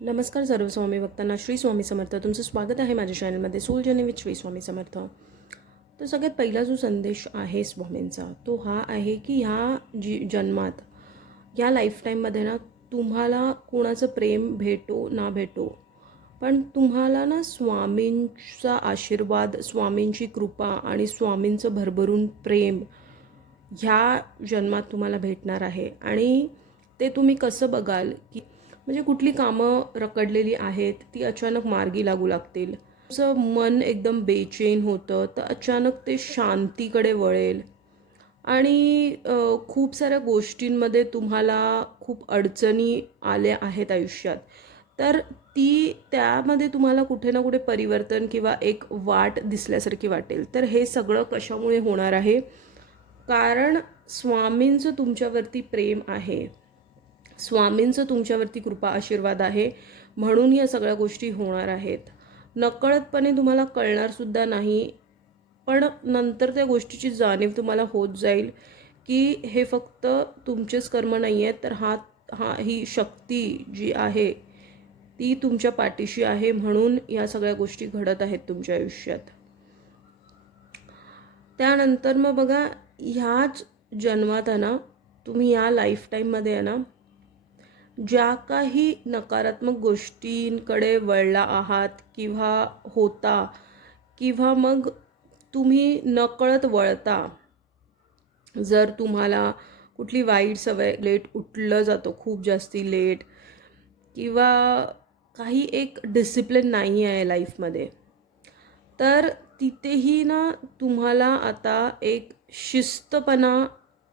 नमस्कार सर्व स्वामी भक्तांना. श्री स्वामी समर्थ. तुमचं स्वागत आहे माझ्या चॅनलमध्ये soul journey with Shri Swami Samarth. तर सगळ्यात पहिला जो संदेश आहे स्वामींचा तो हा आहे की ह्या जन्मात या लाईफटाईममध्ये ना तुम्हाला कोणाचं प्रेम भेटो ना भेटो, पण तुम्हाला ना स्वामींचा आशीर्वाद, स्वामींची कृपा आणि स्वामींचं भरभरून प्रेम ह्या जन्मात तुम्हाला भेटणार आहे. आणि ते तुम्ही कसं बघाल की म्हणजे कुठली कामं रखडलेली आहेत ती अचानक मार्गी लागू लागतील. तुमचं मन एकदम बेचैन होतं तर अचानक ते शांतीकडे वळेल. आणि खूप साऱ्या गोष्टींमध्ये तुम्हाला खूप अडचणी आल्या आहेत आयुष्यात, तर त्यामध्ये तुम्हाला कुठे ना कुठे परिवर्तन किंवा एक वाट दिसल्यासारखी वाटेल. तर हे सगळं कशामुळे होणार आहे? कारण स्वामींचं तुमच्यावरती प्रेम आहे, स्वामींचं तुमच्यावरती कृपा आशीर्वाद आहे, म्हणून या सगळ्या गोष्टी होणार आहेत. नकळतपणे तुम्हाला कळणारसुद्धा नाही, पण नंतर त्या गोष्टीची जाणीव तुम्हाला होत जाईल की हे फक्त तुमचेच कर्म नाही आहेत, तर ही शक्ती जी आहे ती तुमच्या पाठीशी आहे, म्हणून या सगळ्या गोष्टी घडत आहेत तुमच्या आयुष्यात. त्यानंतर मग बघा, ह्याच जन्मात आहे ना, तुम्ही या लाईफटाईममध्ये आहे ना ज्या काही नकारात्मक गोष्टींकडे वळला आहात किंवा होता, किंवा मग तुम्ही नकळत वळता. जर तुम्हाला कुठली वाईट सवय, लेट उठलं जातं खूप जास्ती लेट, किंवा काही एक डिसिप्लिन नाही आहे लाईफमध्ये, तर तिथेही ना तुम्हाला आता एक शिस्तपणा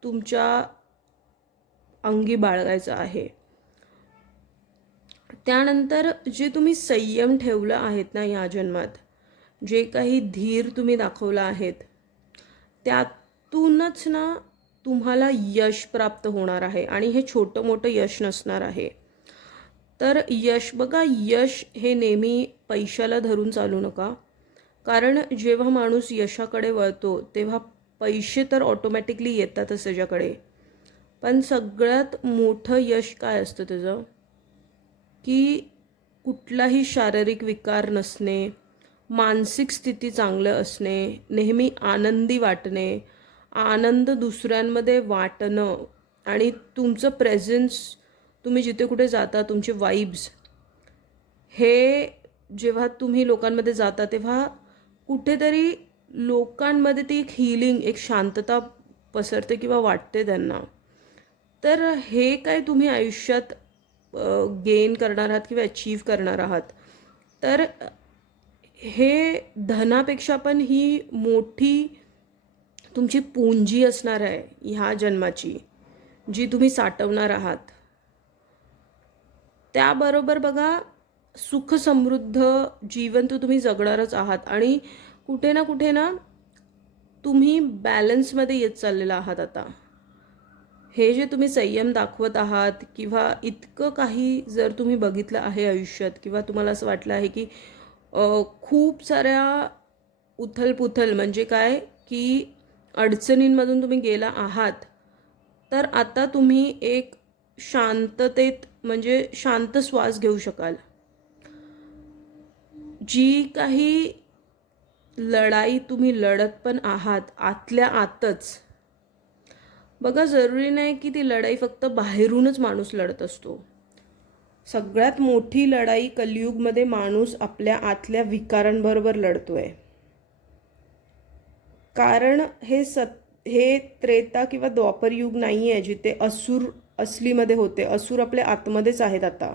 तुमच्या अंगी बाळगायचा आहे. त्यानंतर जे तुम्ही संयम ठेवलं आहेत ना या जन्मात, जे काही धीर तुम्ही दाखवला आहेत, त्यातूनच ना तुम्हाला यश प्राप्त होणार आहे. आणि हे छोटं मोठं यश नसणार आहे. तर यश बघा, यश हे नेहमी पैशाला धरून चालू नका. कारण जेव्हा माणूस यशाकडे वळतो तेव्हा पैसे तर ऑटोमॅटिकली येतातच त्याच्याकडे, पण सगळ्यात मोठं यश काय असतं त्याचं, की कुठलाही शारीरिक विकार नसणे, मानसिक स्थिती चांगलं असणे, नेहमी आनंदी वाटणे, आनंद दुसऱ्यांमध्ये वाटणं, आणि तुमचं प्रेझेन्स, तुम्ही जिथे कुठे जाता तुमचे वाइब्स, हे जेव्हा तुम्ही लोकांमध्ये जाता तेव्हा कुठेतरी लोकांमध्ये ती एक हीलिंग, एक शांतता पसरते किंवा वाटते त्यांना. तर हे काय तुम्ही आयुष्यात गेन करणार आहात किंवा अचीव करणार आहात, तर हे धनापेक्षा पण ही मोठी तुमची पुंजी असणार आहे ह्या जन्माची, जी तुम्ही साठवणार आहात. त्याबरोबर बघा, सुख समृद्ध जीवन तर तुम्ही जगणारच आहात, आणि कुठे ना तुम्ही बॅलन्समध्ये येत चाललेला आहात आता. हे जे तुम्ही संयम दाखवत आहात किंवा इतकं काही जर तुम्ही बघितलं आहे आयुष्यात, किंवा तुम्हाला असं वाटलं आहे की खूप साऱ्या उथलपुथल म्हणजे काय की अडचणींमधून तुम्ही गेला आहात, तर आता तुम्ही एक शांततेत म्हणजे शांत श्वास घेऊ शकाल. जी काही लढाई तुम्ही लढत पण आहात आतल्या आतच, बघा जरुरी नाही की ती लढाई फक्त बाहेरूनच माणूस लढत असतो. सगळ्यात मोठी लढाई कलियुगमध्ये माणूस आपल्या आतल्या विकारांबरोबर लढतोय. कारण हे त्रेता किंवा द्वापर युग नाही आहे जिथे असुर असलीमध्ये होते. असुर आपल्या आतमध्येच आहेत आता.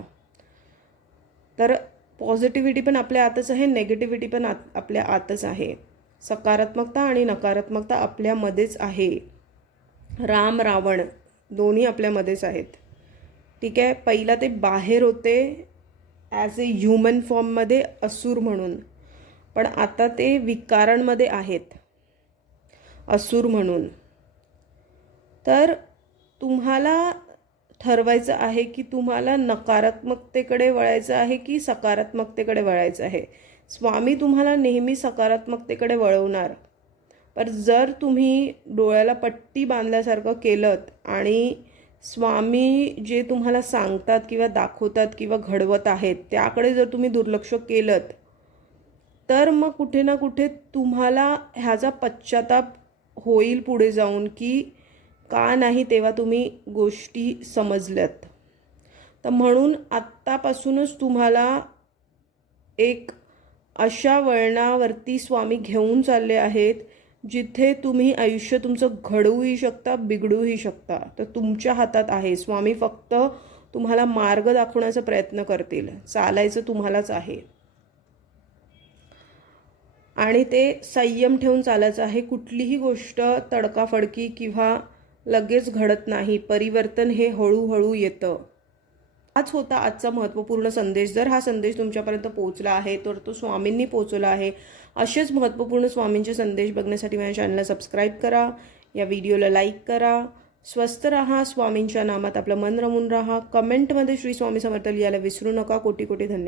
तर पॉझिटिव्हिटी पण आपल्या आतच आहे, नेगेटिव्हिटी पण आपल्या आतच आहे. सकारात्मकता आणि नकारात्मकता आपल्यामध्येच आहे. राम रावण दोन्ही आपल्यामध्येच आहेत. ठीक आहे, पहिला ते बाहेर होते ॲज ए ह्युमन फॉर्ममध्ये असुर म्हणून, पण आता ते विकारांमध्ये आहेत असुर म्हणून. तर तुम्हाला ठरवायचं आहे की तुम्हाला नकारात्मकतेकडे वळायचं आहे की सकारात्मकतेकडे वळायचं आहे. स्वामी तुम्हाला नेहमी सकारात्मकतेकडे वळवणार, पण जर तुम्ही डोळ्याला पट्टी बांधल्यासारखं केलं आणि स्वामी जे तुम्हाला सांगतात किंवा दाखवतात किंवा घडवत आहेत त्याकडे जर तुम्ही दुर्लक्ष केलं तर मग कुठे ना कुठे तुम्हाला ह्याचा पश्चाताप होईल पुढे जाऊन की का नाही तेव्हा तुम्ही गोष्टी समजल्यात. तर म्हणून आत्तापासूनच तुम्हाला एक अशा वळणावरती स्वामी घेऊन चालले आहेत जिथे तुम्ही आयुष्य तुमचं घडवूही शकता बिघडूही शकता. तर तुमच्या हातात आहे. स्वामी फक्त तुम्हाला मार्ग दाखवण्याचा प्रयत्न करतील. चालायचं तुम्हालाच आहे आणि ते संयम ठेवून चालायचं आहे. कुठलीही गोष्ट तडकाफडकी किंवा लगेच घडत नाही. परिवर्तन हे हळूहळू येतं. हाच होता आजचा महत्त्वपूर्ण संदेश. जर हा संदेश तुमच्यापर्यंत पोहोचला आहे तर तो स्वामींनी पोहोचवला आहे. असेच महत्त्वपूर्ण स्वामींचे संदेश बघण्यासाठी माझ्या चॅनलला सबस्क्राईब करा, या व्हिडिओला लाईक करा. स्वस्थ राहा, स्वामींच्या नामात आपलं मन रमून राहा. कमेंटमध्ये श्री स्वामी समर्थ लिहायला विसरू नका. कोटी कोटी धन्यवाद.